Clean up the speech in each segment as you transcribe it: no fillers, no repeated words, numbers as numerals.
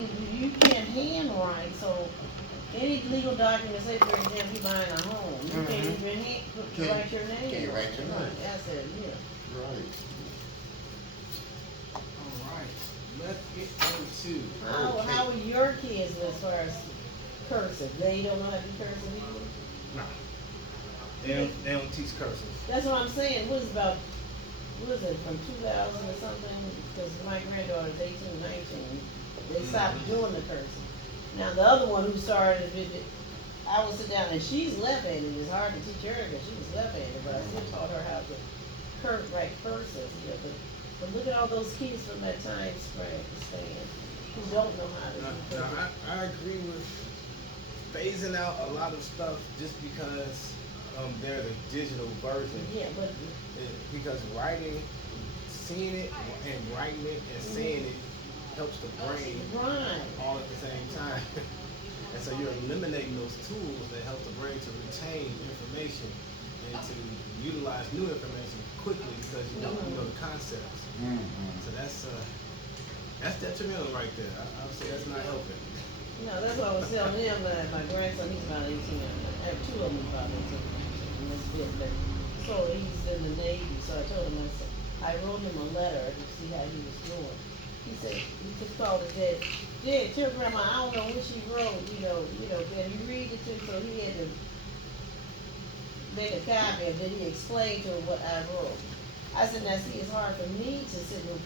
You can't handwrite, so any legal document, say for example, you buying a home, you can't even write your name. Can't write your name. That's it, yeah. Right. Alright, let's get into. How are your kids as far as cursive? They don't know how to do cursive either? No. They don't teach cursive. That's what I'm saying, what is it, from 2000 or something? Because my granddaughter's 18, 19, they stopped doing the cursive. Now, the other one who started it, I would sit down, and she's left-handed, it's hard to teach her because she was left-handed, but I still taught her how to write cursive, yeah, but look at all those kids from that time span who don't know how to do cursive. I agree with phasing out a lot of stuff just because they're the digital version. Yeah, but Because writing, seeing it and writing it and saying it helps the brain right. all at the same time. And so you're eliminating those tools that help the brain to retain information and to utilize new information quickly because you know the concepts. So that's detrimental right there. I would say that's not helping. No, that's what I was telling him, my grandson, he's about 18, I have two of them about 18, and this bit, but, so he's in the Navy, so I told him, I wrote him a letter to see how he was doing. He said, he just called his dad, Dad, tell grandma, I don't know what she wrote, can you read it to him? So he had to make a copy, and then he explained to her what I wrote. I said, now see, it's hard for me to sit and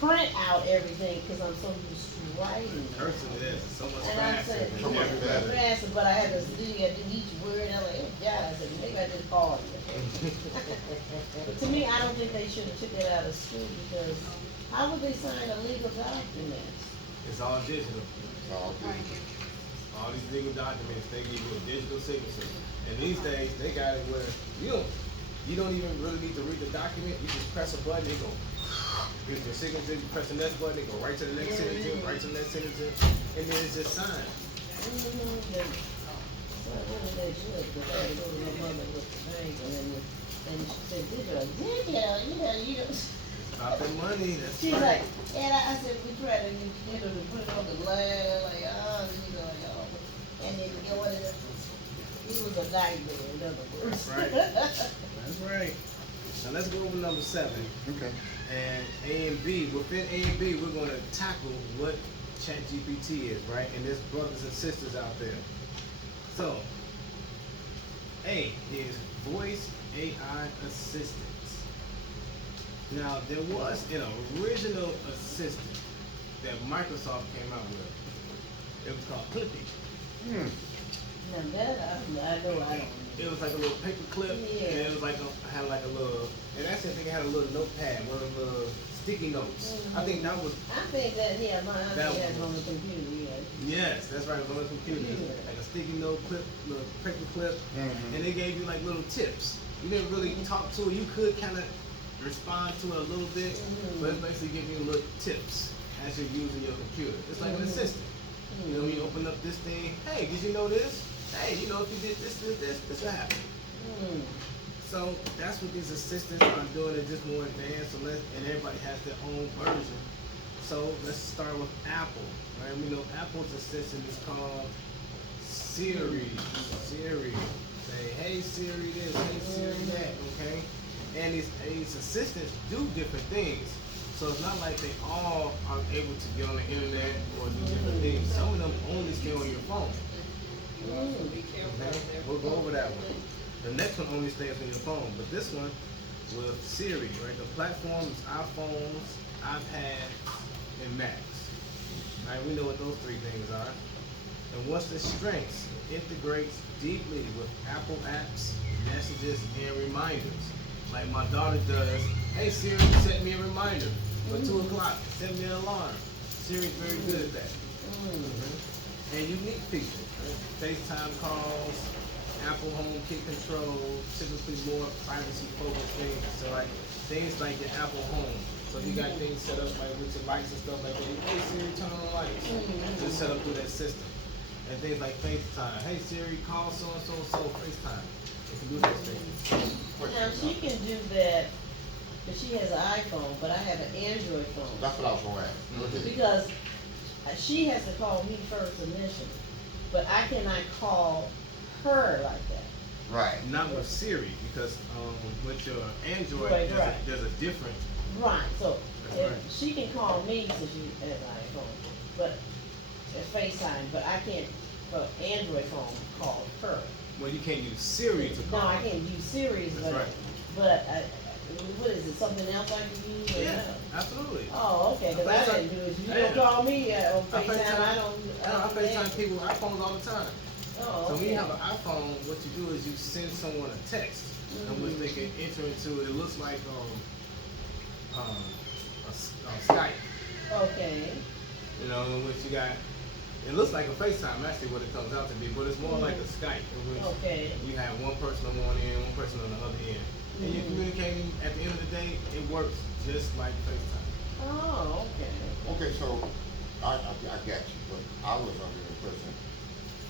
print out everything, because I'm so used to writing. Cursive is so much And I faster. said, than everybody. faster, but I had to do each word, and I'm like, oh God, I said, maybe I just called you. But to me, I don't think they should have took it out of school, because how would they sign a legal document? It's all digital. All good. All these legal documents, they give you a digital signature. And these days, they got it where you don't even really need to read the document. You just press a button, it go. Here's your signature. You press the next button, it go right to the next signature, right to the next signature, and then it's just signed. So what did they should, because I had to go to my mother with the bank, and she said, digital, you know. About the money. That's She's right. like, and I said, we tried to, to put it on the glass, like, and then what it was a nightmare, in other words. Right. That's right. Now let's go over number 7. Okay. And A and B. Within A and B, we're going to tackle what ChatGPT is, right? And there's brothers and sisters out there. So, A is voice AI assistants. Now, there was an original assistant that Microsoft came out with. It was called Clippy. Now that, I know I don't. It was like a little paper clip, Yeah. and it was like had like a little, and actually I think it had a little notepad, one of the sticky notes. I think that was. I think that, yeah, mine, I That think that's one. on the computer, yeah. Yes, that's right. It was on the computer, like a sticky note clip, little paper clip, and they gave you like little tips. You didn't really talk to it. You could kind of respond to it a little bit, but it's basically giving you little tips as you're using your computer. It's like an assistant. You know, you open up this thing. Hey, did you know this? Hey, if you did this will happen. So that's what these assistants are doing. They're just more advanced, and everybody has their own version. So let's start with Apple, right? We know Apple's assistant is called Siri. Siri, say, hey Siri this, hey Siri that, okay? And these assistants do different things. So it's not like they all are able to get on the internet or do different things. Some of them only stay on your phone. Okay? We'll go over that one. The next one only stays on your phone, but this one with Siri, right? The platform is iPhones, iPads, and Macs. Right? We know what those 3 things are. And what's the strengths? It integrates deeply with Apple apps, messages, and reminders. Like my daughter does. Hey Siri, set me a reminder for 2 o'clock. Set me an alarm. Siri's very good at that. And unique features. FaceTime calls, Apple HomeKit control, typically more privacy-focused things. So like things like your Apple Home. So you got things set up like with your lights and stuff like that. Hey Siri, turn on the lights. Just set up through that system. And things like FaceTime. Hey Siri, call so and so and so FaceTime. You can do those things. Now, she can do that, but she has an iPhone, but I have an Android phone. That's what I was going to ask. Because she has to call me first initially, but I cannot call her like that. Right. Not with Siri, because with your Android, Right, right. there's a different. Right, so That's if right. she can call me since she has an iPhone, but FaceTime, but I can't, for Android phone, call her. Well, you can't use Siri to No, call. I can't use Siri's, That's right. but what is it, something else I can use or Yeah, no? absolutely. Oh, okay, cause I didn't do it, you don't call me on I FaceTime, I don't. I FaceTime people with iPhones all the time. Oh, So when okay. you have an iPhone, what you do is you send someone a text, in which they can enter into. It looks like Skype. Okay, You know, in which you got. It looks like a FaceTime, actually, what it comes out to be, but it's more like a Skype, in which okay. you have one person on one end, one person on the other end, and you're communicating. At the end of the day, it works just like FaceTime. Oh, okay. Okay, so I got you, but I was under the impression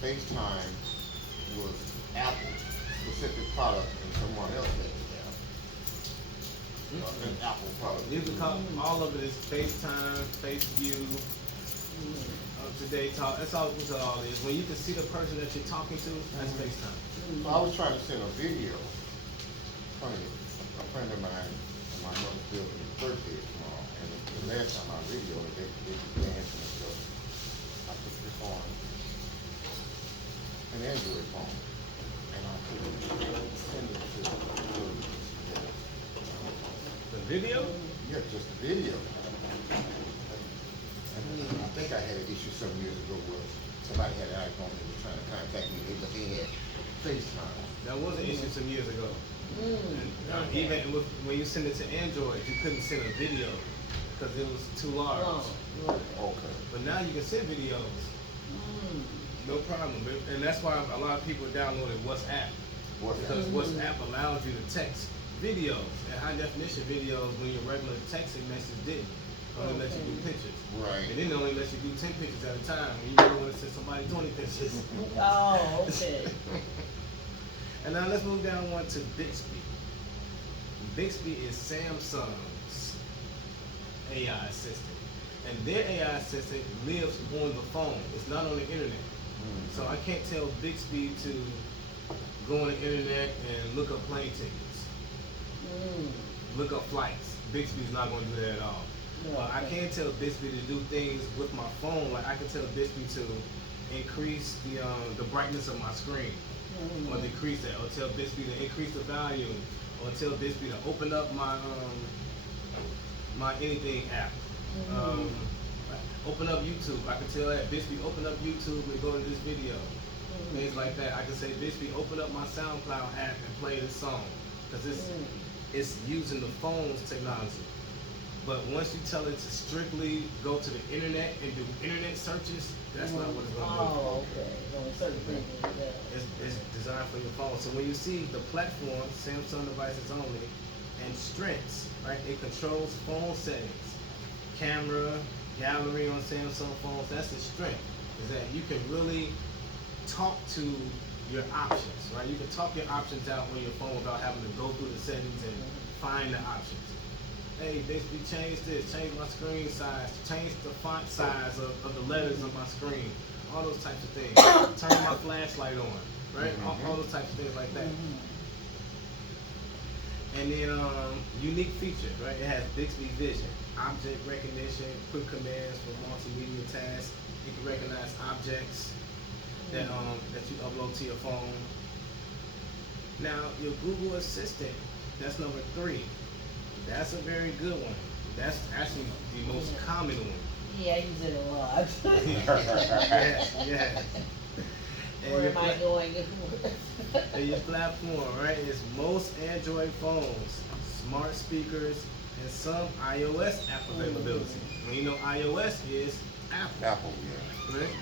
FaceTime was Apple specific product and someone else had it now. An Apple product. You can call all of it is FaceTime, FaceView, Today Talk. That's all what it all is. When you can see the person that you're talking to, that's FaceTime. So I was trying to send a video. A friend of mine, in my mother's building, his birthday is tomorrow, and the last time I videoed it, they dancing and stuff. I put this on an Android phone, and I couldn't send it to The video? yeah, just the video. And I think I had an issue some years ago where somebody had an iPhone and was trying to contact me, but they had FaceTime. That was an issue some years ago. And, Okay. even when you send it to Android, you couldn't send a video because it was too large. Oh, right. Okay. But now you can send videos, no problem. And that's why a lot of people downloaded WhatsApp, because WhatsApp allows you to text videos and high definition videos when your regular texting message didn't. Only let you do pictures. Right. And then it only lets you do 10 pictures at a time. And you really want to send somebody 20 pictures. Oh, okay. And now let's move down one to Bixby. Bixby is Samsung's AI assistant. And their AI assistant lives on the phone. It's not on the internet. So I can't tell Bixby to go on the internet and look up plane tickets, look up flights. Bixby's not going to do that at all. I can tell Bixby to do things with my phone. Like I can tell Bixby to increase the brightness of my screen, or decrease it, or tell Bixby to increase the volume, or tell Bixby to open up my my anything app. Open up YouTube. I can tell that Bixby open up YouTube and go to this video. Things like that. I can say Bixby open up my SoundCloud app and play this song, because it's using the phone's technology. But once you tell it to strictly go to the internet and do internet searches, that's not what it's going to do. Oh, okay. On certain things, yeah. It's designed for your phone. So when you see the platform, Samsung devices only, and strengths, right? It controls phone settings, camera, gallery on Samsung phones. That's the strength. Is that you can really talk to your options, right? You can talk your options out on your phone without having to go through the settings and find the options. Hey, basically change this, change my screen size, change the font size of the letters on my screen, all those types of things. Turn my flashlight on, right? All those types of things like that. And then unique features, right? It has Bixby Vision, object recognition, quick commands for multimedia tasks. It can recognize objects that you upload to your phone. Now your Google Assistant, that's number 3. That's a very good one. That's actually the most common one. Yeah, I use it a lot. Yeah. Where am I going? And your platform, right, is most Android phones, smart speakers, and some iOS app availability. When you know iOS is Apple. Apple, yeah. Right?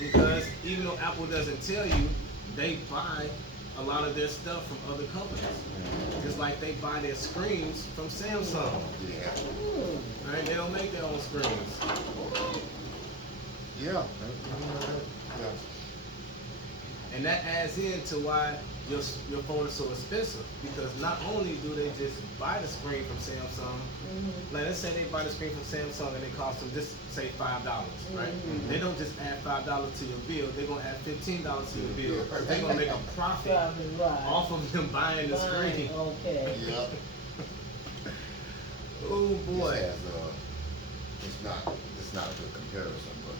Because even though Apple doesn't tell you, they buy a lot of their stuff from other companies. Just like they buy their screens from Samsung. Yeah. Right? They don't make their own screens. Yeah. And that adds in to why your phone is so expensive because not only do they just buy the screen from Samsung, like let's say they buy the screen from Samsung and it costs them just say $5, right? They don't just add $5 to your bill; they're gonna add $15 to your bill. They're gonna make a profit Right. off of them buying the screen. Okay. Yep. Oh boy! This has, it's not a good comparison, but,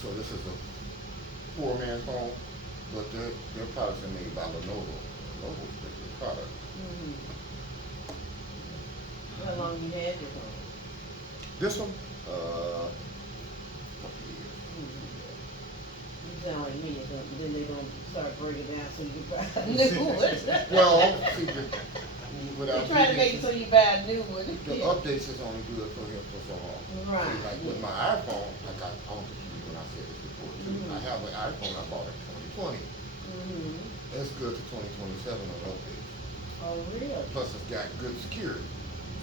so this is a poor man's phone, but their products are made by Lenovo. Lenovo's a pretty good product. How long you had your phone? This one, couple years. You sound like me, but then they gonna start breaking down so you can buy a new one. Well, see, without They're trying to make it so you buy a new one. the updates is only good for him for so long. Right, See, like with yeah. my iPhone, like I don't think you when I said this before too. I have an iPhone I bought in 2020. It's good to 2027 on updates. Oh, really? Plus it's got good security.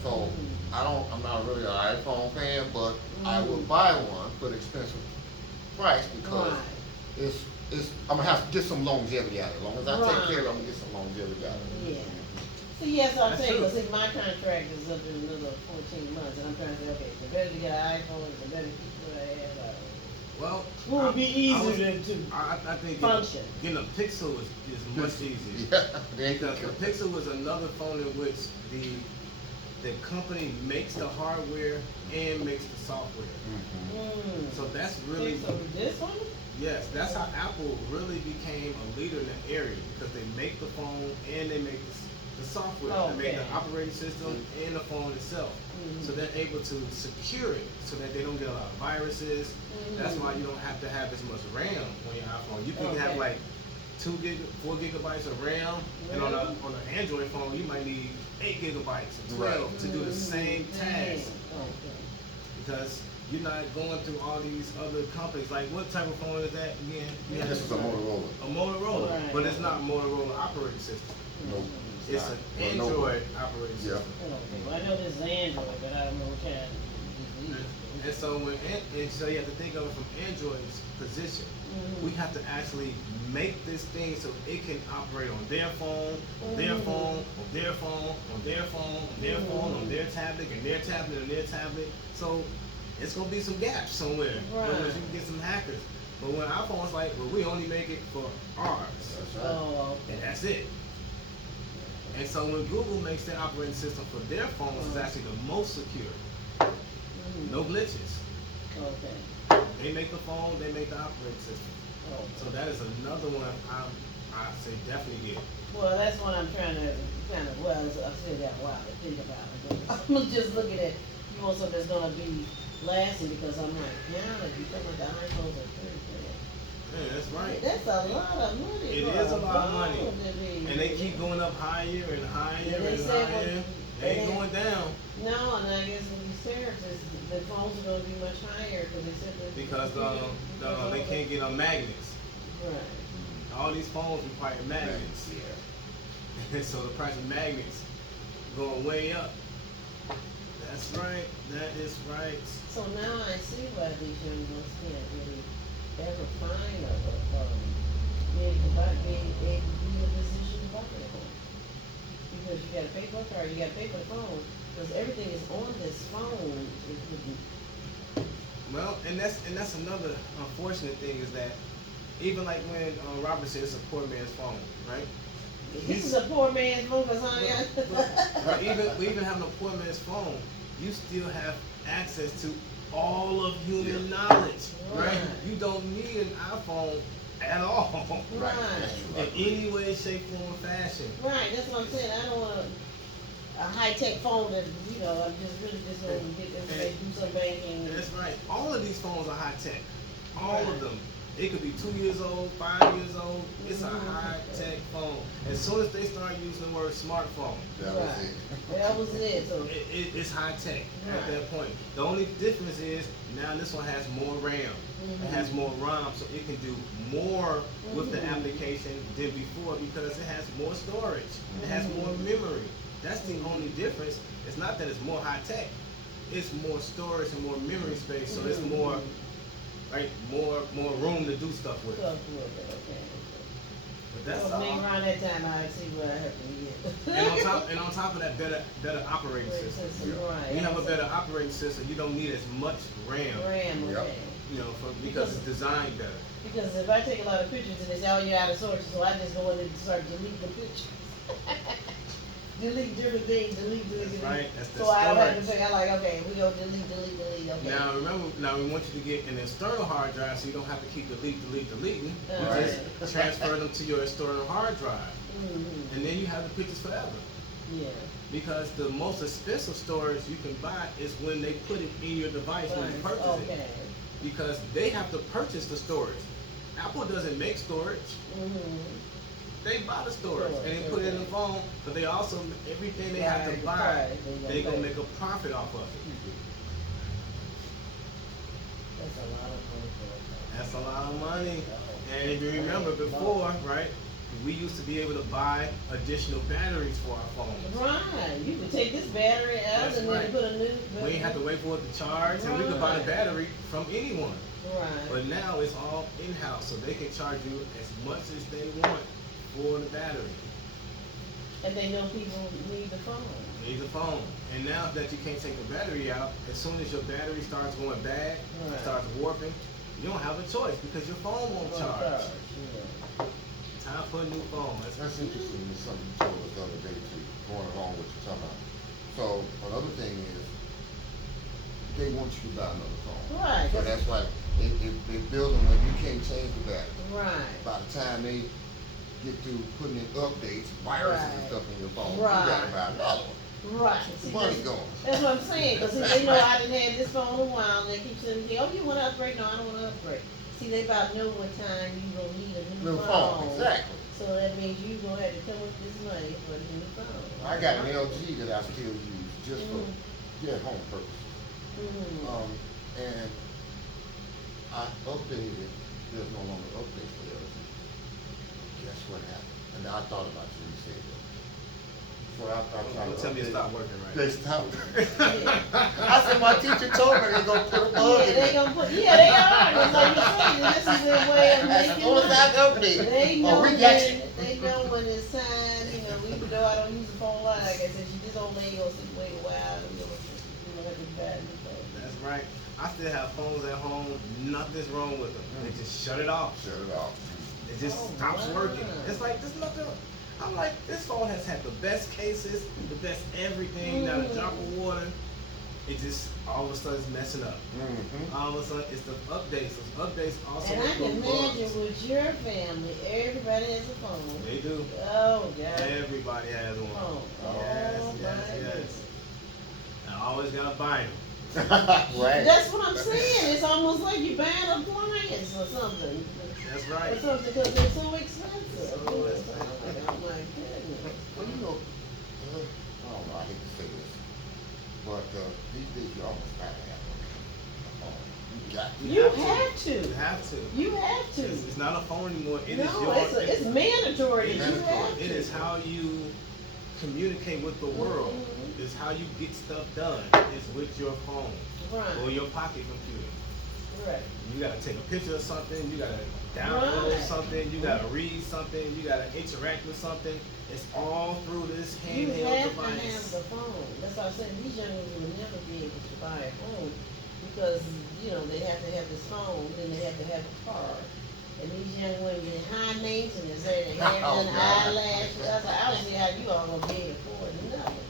So I'm not really an iPhone fan, but I will buy one for the expensive price because Right. I'm gonna have to get some longevity out of it. As long as I take Right. care of it, I'm gonna get some longevity out of it. Yeah. So yes, I'm That's saying, true. because see, my contract is up in another 14 months, and I'm trying to say, okay, it's better to get an iPhone, it's better to keep what I have. Well, What would be easier than to I think function? getting a Pixel is much easier. Yeah, there you go. Because the Pixel was another phone in which the company makes the hardware and makes the software. So that's really So this one? yes, that's how Apple really became a leader in the area because they make the phone and they make the software. They make the Okay. operating system and the phone itself. So they're able to secure it so that they don't get a lot of viruses. That's why you don't have to have as much RAM on your iPhone. You can have Okay. like 4 gigabytes of RAM, and on an Android phone you might need 8 gigabytes or 12 to do the same task Okay. because you're not going through all these other companies. Like what type of phone is that again? You have This is a Motorola. a Motorola, Right. but it's not Motorola operating system. No, It's not. an Well, no. Android operating Yeah. system. Okay, well, I know this is Android, but I don't know what kind it is. And so so you have to think of it from Android's position. We have to actually make this thing so it can operate on their phone, on their phone, on their phone, on their phone, on their phone, on their tablet, and their tablet, and their tablet. So it's gonna be some gaps somewhere. Right. Because you can get some hackers. But when iPhone's like, well, we only make it for ours, That's right. Oh, and that's it. And so when Google makes their operating system for their phones, it's actually the most secure. No glitches. okay. They make the phone, they make the operating system. Oh. So that is another one I say definitely get. Well, that's what I'm trying to I've still got a while to think about it. But I'm just looking at, you want something that's gonna be lasting, because I'm like, yeah, if you talk about the iPhones are Yeah, that's right. that's a lot of money. It for is a lot of money. phone to be- And they keep going up higher and higher Yeah, they and said higher. when- They ain't going down No, and I guess with these tariffs, the phones are gonna be much higher, because they said that. because they can't get on magnets. Right. All these phones require magnets. Yeah. And so the price of magnets going way up. That's right. That is right. So now I see why these young ones can't really ever find being in a position to buy a home. Because you gotta pay for a car, you gotta pay for the phone, because everything is on this phone. It could be, Well, and that's another unfortunate thing is that even like when Robert said it's a poor man's phone, right? this is a poor man's phone, cause But even having a poor man's phone, you still have access to all of human knowledge, right? Right. You don't need an iPhone at all. Right. That's true. In any way, shape, form, or fashion. Right, that's what I'm saying, I don't want a high-tech phone that, I'm just really just gonna get this, do some banking. That's right. All of these phones are high tech. All of Right. them. It could be 2 years old, 5 years old. It's a high tech phone. As soon as they start using the word smartphone, That was Right. it. That was it, so. it's high tech at Right. that point. The only difference is now this one has more RAM. It has more ROM, so it can do more with the application than before because it has more storage. It has more memory. That's the only difference. It's not that it's more high tech. It's more storage and more memory space, so it's more, right, more room to do stuff with. Stuff with it, okay. But that's Well, maybe all. around that time I see what I have to get. And on top of that, better operating system. Right. You have a better operating system, you don't need as much RAM. RAM, Yep. okay. You know, because it's designed better. Because if I take a lot of pictures and they say, oh, you're out of storage, so I just go in and start deleting the pictures. Delete different things, delete. Right, that's the So I don't have to storage. think, I like, okay, we go delete, okay. Now remember, we want you to get an external hard drive, so you don't have to keep deleting. You Right. just transfer them to your external hard drive, Mhm. and then you have the pictures forever. Yeah. Because the most expensive storage you can buy is when they put it in your device when you purchase it. Okay. Because they have to purchase the storage. Apple doesn't make storage. Mhm. They buy the storage and they put it in the phone, but they also, everything they have to Right, buy, right, they gonna pay. make a profit off of it. That's a lot of money for it. That's a lot of money. And if you remember before, right, we used to be able to buy additional batteries for our phones. Right, you could take this battery out That's and right. then put a new. We ain't have to wait for it to charge, and we could buy the Right. battery from anyone. Right. But now it's all in-house, so they can charge you as much as they want for the battery. And they know people need the phone. Need the phone. And now that you can't take the battery out, as soon as your battery starts going bad, Right. starts warping, you don't have a choice because your phone won't charge. Yeah. Time for a new phone. That's interesting, it's something you told us the other day too, going along with what you're talking about. So, another thing is, they want you to buy another phone. Right. So that's why they build them when you can't change the battery. Right. By the time they get through putting in updates, viruses and Right. stuff in your phone, Right. you gotta buy another one. Right. See, Money that's- going. That's what I'm saying, because they know I done had this phone a while, and they keep saying, oh, you wanna upgrade? No, I don't wanna upgrade. See, they about know what time you gonna need a new New phone. phone, exactly. So that means you gonna have to come with this money for a new phone. I got an LG that I still use just for, Mhm. at home purposes. Mhm. And I updated it, there's no longer updates for LG. Guess what happened? And I thought about you when you said that. So I tried Don't to tell me it update stopped working right. They stopped. I said, my teacher told me they're gonna put a bug Yeah, in they it. gonna put, yeah, they are, that's like you're saying, this is their way of As making soon as I money. update, They know oh, we when, got you. they know when it's time, even though I don't use the phone a lot, like I said, this old lady gonna sit wait a while, we gonna have to buy a new phone. That's right. I still have phones at home. Nothing's wrong with them. They just shut it off. Shut it off. It just Oh, stops wow. working. It's like there's nothing. I'm like, this phone has had the best cases, the best everything. Not a drop of water. It just all of a sudden is messing up. Mm-hmm. All of a sudden, it's the updates. Those updates also And I can include bugs. imagine with your family, everybody has a phone. They do. Oh, God. Everybody has one. Oh, Yes, oh, yes, my yes. goodness. I always gotta buy them. Right. That's what I'm saying, it's almost like you're buying a appliance or something. That's Or right. something, because they're so expensive. So expensive. Oh, my goodness. Well, I don't know, I hate to say this, but these days you almost gotta have a phone. You got to. You have have You to. have to. You have to. It's not a phone anymore. It is No, your. it's mandatory that you Mandatory. have to. It is how you communicate with the world. Mhm. It's how you get stuff done. It's with your phone or Right, your pocket computer. right. You gotta take a picture of something. You gotta download Right. something. You gotta read something. You gotta interact with something. It's all through this You handheld have to have device. the phone. That's why I said these young ones will never be able to buy a phone because, they have to have this phone, then they have to have a car. And these young women get high maintenance, they have Oh, done God. eyelashes. I was like, I don't see how you all gonna be able to afford nothing.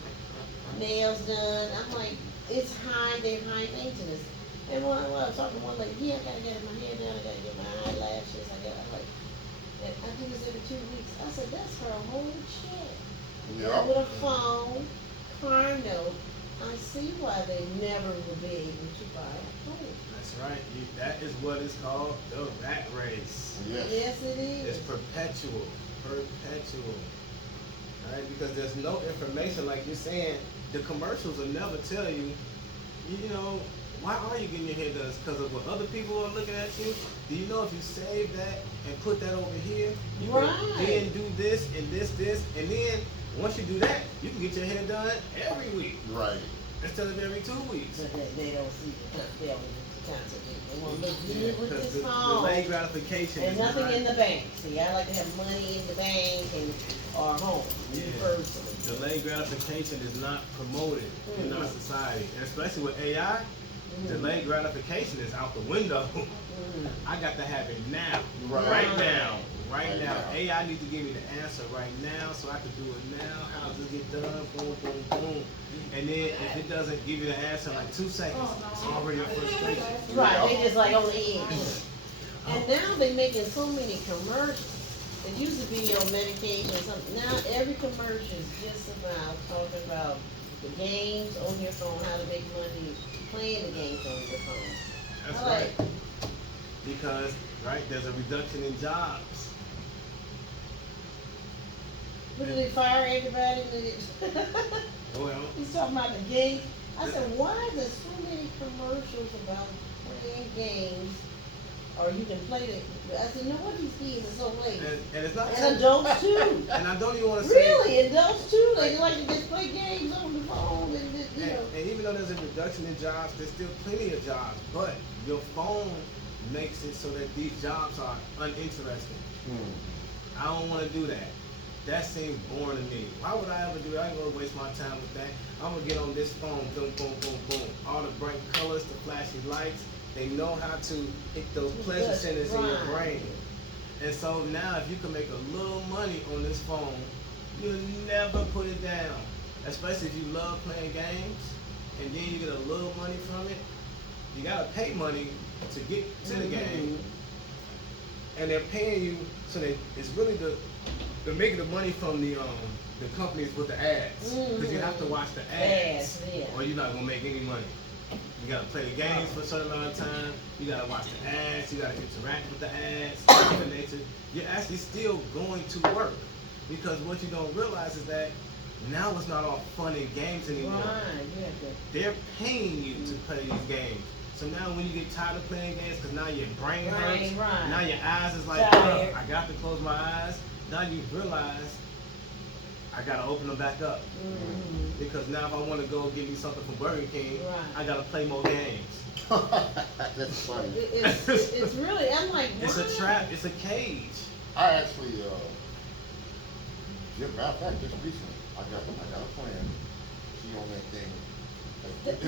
Nails done. I'm like, it's they're high maintenance. And when I was talking to one lady, yeah, I gotta get my hair done, I gotta get my eyelashes, I'm like, and I do this every 2 weeks. I said, that's her whole check. Yeah. With a phone, car note, I see why they never will be able to buy a phone. That's right. That is what is called the rat race. Yes. Yes, it It's is. perpetual. Perpetual. Alright, because there's no information like you're saying. The commercials will never tell you, why are you getting your hair done? It's because of what other people are looking at you. Do you know if you save that and put that over here, you Right. can then do this and this, and then once you do that, you can get your hair done every week Right. instead of every 2 weeks. But they don't see the they don't see the concept. They I wanna look good with Because this delay phone. gratification And is nothing not, in the bank. See, I like to have money in the bank and, or home, me Yeah. personally. delay gratification is not promoted in our Mhm. society, and especially with AI. Delay gratification is out the window. Mhm. I got to have it now, Right. right now, right Right now. now. AI needs to give me the answer right now, so I can do it now. How does it get done? Boom, boom, boom. And then if it doesn't give you the answer in like 2 seconds, it's already a frustration. Right, they just like on the edge. And now they making so many commercials. It used to be on medication or something. Now every commercial is just about talking about the games on your phone, how to make money playing the games on your phone. That's I like right. Because, right, there's a reduction in jobs. What, did they fire everybody? Well, He's talking about the games. I said, why are there so many commercials about playing games? Or you can play the, I said, no, what these kids are so late. and it's not. And adults too. And I don't even want to say. Really, adults too, they like to just play games on the phone and, you know. And even though there's a reduction in jobs, there's still plenty of jobs. But your phone makes it so that these jobs are uninteresting. I don't want to do that. That seems boring to me. Why would I ever do that? I ain't gonna waste my time with that. I'm gonna get on this phone, boom, boom, boom, boom. All the bright colors, the flashy lights. They know how to hit those pleasure centers in your brain. And so now if you can make a little money on this phone, you'll never put it down. Especially if you love playing games and then you get a little money from it. You gotta pay money to get to the game. And they're paying you so that it's really they're making the money from the companies with the ads. Because you have to watch the ads Yeah. or you're not gonna make any money. You gotta play the games for a certain amount of time. You gotta watch the ads. You gotta interact with the ads. Things of that nature. You're actually still going to work because what you don't realize is that now it's not all fun and games anymore. Right, you have to. They're paying you to play these games. So now when you get tired of playing games, because now your brain hurts, Right. now your eyes is like, Tired. I got to close my eyes. Now you realize I gotta open them back up. Because now if I want to go get me something from Burger King, Right. I gotta play more games. That's funny. It's really, I'm like, why? It's a trap. It's a cage. I actually, matter of fact, just recently, I got a friend. She on that thing.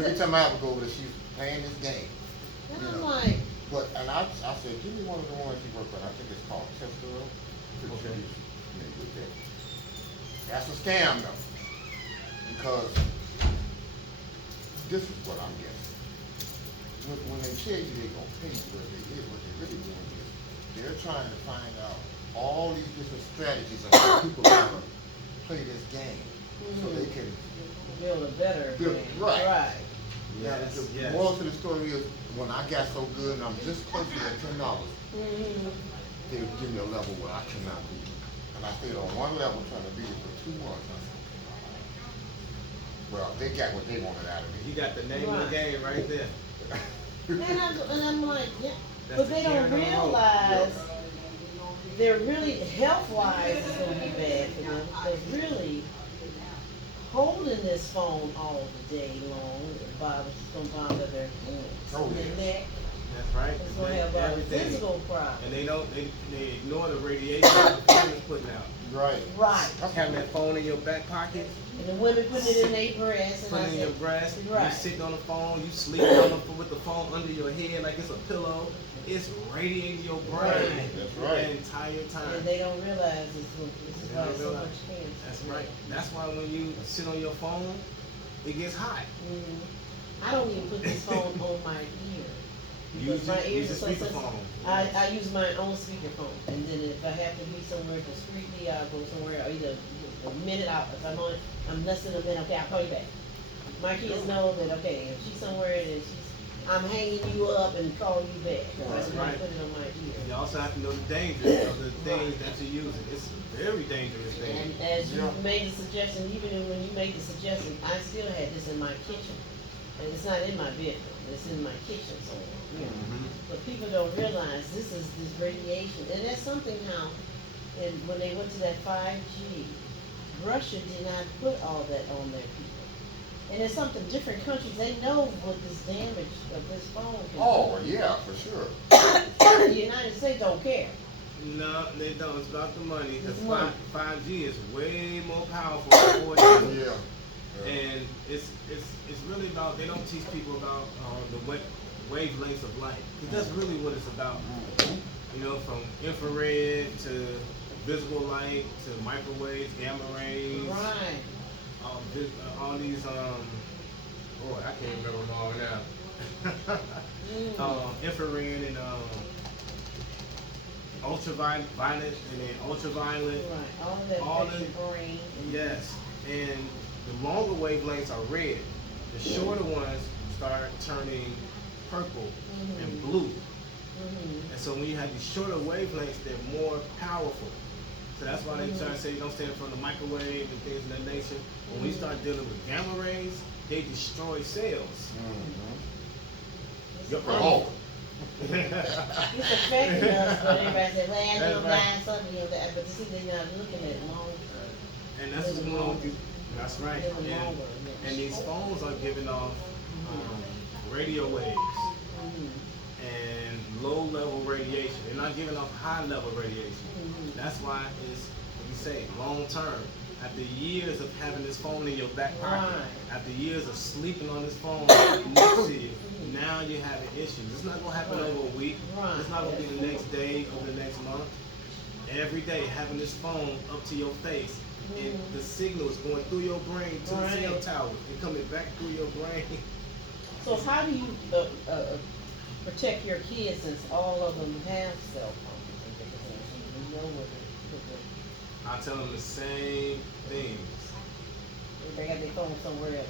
Every time I ever go over there, she's playing this game. And you I'm know. like, And I said, give me one of the ones you work on. I think it's called Tester. Okay. That's a scam though. Because this is what I'm guessing. When they tell you they're gonna pay you what they're really doing is they're trying to find out all these different strategies of how people gonna play this game. So they can build a better build game. right. Right. Now, Yes, the yes. moral to the story is when I got so good and I'm just close to that $10, they would give me a level where I cannot beat it. And I stayed on one level trying to beat it for 2 months. I said, well, they got what they wanted out of me. You got the name of the game right there. And I'm like, yeah, That's but the they Karen don't on the road. realize they're really, health-wise, it's gonna be bad for them. They're really holding this phone all the day long, it's gonna bother their hands, Oh, their yes. neck, That's right. it's gonna have a Everything. physical problem. And they ignore the radiation the phone is putting out. Right. Right. Having that phone in your back pocket, And the women putting it in their breasts, and putting I it in your said, breast, right. you sitting on the phone, you sleeping on with the phone under your head like it's a pillow. It's radiating your brain Right. That's right. the entire time. and they don't realize this is They why don't so realize. much cancer. That's right. That's why when you sit on your phone, it gets hot. I don't even put this phone on my ear. Use Because my ears use are a so speakerphone. sensitive. I use my own speakerphone, and then if I have to be somewhere discreetly, I'll go somewhere, or either a minute out, if I'm on, I'm less than a minute, okay, I'll call you back. My kids know that, okay, if she's somewhere and I'm hanging you up and call you back, That's so I right. put it on my ear. You also have to know the dangers of the things that you're using. It's a very dangerous thing. And as you made the suggestion, even when you made the suggestion, I still had this in my kitchen. And it's not in my bedroom, it's in my kitchen somewhere, you know. But people don't realize this is this radiation, and that's something how, and when they went to that 5G, Russia did not put all that on their people. And it's something different countries, they know what this damage of this phone can do. Oh, yeah, for sure. The United States don't care. No, they don't. It's about the money. Because It's money. 5G is way more powerful than 4G. Yeah. And it's really about, they don't teach people about the wavelengths of light. 'Cause that's really what it's about. You know, from infrared to visible light to microwaves, gamma rays, Right. all these oh, I can't remember them all now. Infrared and ultraviolet and then ultraviolet. Right, all that All affects the- your brain. And Yes, and the longer wavelengths are red. The shorter ones start turning purple and blue. Mhm. And so when you have these shorter wavelengths, they're more powerful. So that's why they try to say you don't stand in front of the microwave and things of that nature. But when you start dealing with gamma rays, they destroy cells. It's Your affecting- Oh. It's affecting us, but everybody say, well, That's you'll right. die and something, you'll die, but see, they're not looking at long term. And that's what's going on with these. That's right. Living longer, And these phones are giving off radio waves Mhm. and low level radiation. They're not giving off high level radiation. Mhm. That's why it's, what you say, long term. After years of having this phone in your back pocket, Right. after years of sleeping on this phone next to you, now you're having issues. It's not gonna happen Right. over a week. Right. It's not gonna be the next day or the next month. Every day having this phone up to your face, and the signal is going through your brain to the cell Right. tower and coming back through your brain. So how do you, protect your kids since all of them have cell phones and different things? You know what I tell them the same things. they got their phone somewhere else.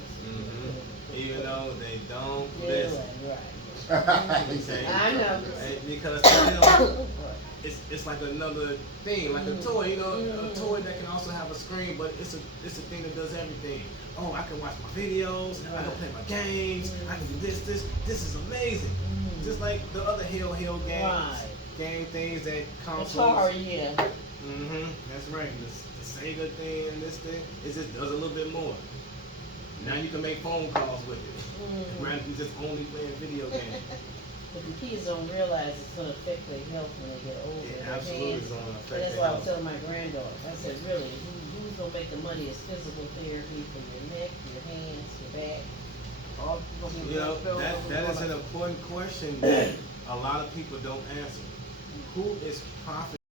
Even though they don't Yeah, listen. right. Okay? I know. Because Right. it's like another thing, like a toy. You know, a toy that can also have a screen, but it's a thing that does everything. Oh, I can watch my videos. I can play my games. I can do this. This is amazing. Just like the other Hill games, Right. game things that consoles. Atari, yeah. That's right. The Sega thing and this thing, it just does a little bit more. Now you can make phone calls with it, rather than just only playing video games. But the kids don't realize it's gonna affect their health when they get older. It their absolutely hands. is gonna affect And that's their why I was health. telling my granddaughter, I said, really, who's gonna make the money is physical therapy for your neck, your hands, your back. All gonna be You know, that is an important question that a lot of people don't answer. Who is profiting